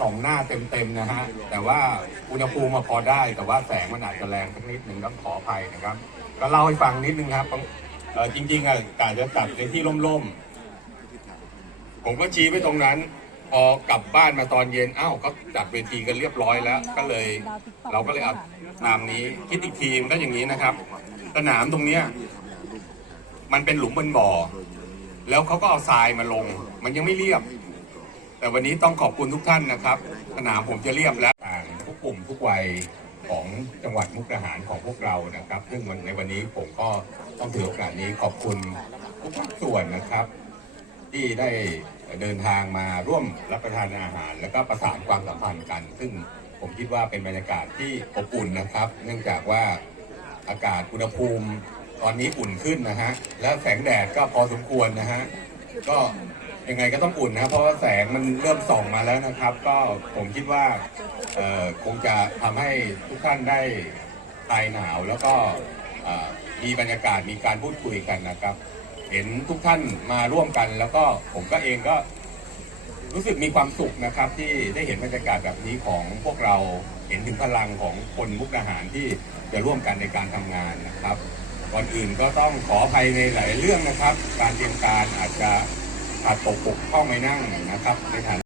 สองหน้าเต็มๆนะฮะ แต่ว่าอุณหภูมิมาพอได้ แต่ว่าแสงมันอาจจะแรงสักนิดหนึ่งต้องขออภัยนะครับ ก็เล่าให้ฟังนิดนึงครับจริงๆอะกาจะจัดในที่ร่มๆ ผมก็ชี้ไปตรงนั้น พอกลับบ้านมาตอนเย็นอ้าวเขาจัดเวทีกันเรียบร้อยแล้ว ก็เลย เราก็เลยเอาตามนี้คิดอีกทีมันก็อย่างนี้นะครับ สนามตรงเนี้ยมันเป็นหลุมบนบ่อ แล้วเขาก็เอาทรายมาลง มันยังไม่เรียบ แต่วันนี้ต้องขอบคุณทุกท่านนะครับสนามผมจะเรียบแล้วต่างทุกกลุ่มทุกวัยของจังหวัดมุกดาหารของพวกเรานะครับ ซึ่งวันในวันนี้ผมก็ต้องถือโอกาสนี้ขอบคุณทุกภาคส่วนนะครับ ที่ได้เดินทางมาร่วมรับประทานอาหาร แล้วก็ประสานความสัมพันธ์กัน ซึ่งผมคิดว่าเป็นบรรยากาศที่อบอุ่นนะครับ เนื่องจากว่าอากาศอุณหภูมิตอนนี้อุ่นขึ้นนะฮะแล้วแสงแดดก็พอสมควรนะฮะก็ ยังไงก็ต้องอุ่นนะเพราะว่าแสงมันเริ่มส่องมาแล้วนะครับ ก็ผมคิดว่าคงจะทำให้ทุกท่านได้คลายหนาวแล้วก็มีบรรยากาศมีการพูดคุยกันนะครับ เห็นทุกท่านมาร่วมกัน แล้วก็ผมก็เองก็รู้สึกมีความสุขนะครับที่ได้เห็นบรรยากาศแบบนี้ของพวกเราเห็นถึงพลังของคนมุกดาหารที่จะร่วมกันในการทำงานนะครับก่อนอื่นก็ต้องขออภัยในหลายเรื่องนะครับ การเตรียมการอาจจะ ขาดตกปกพร่องไม่นั่งนะครับในฐานะ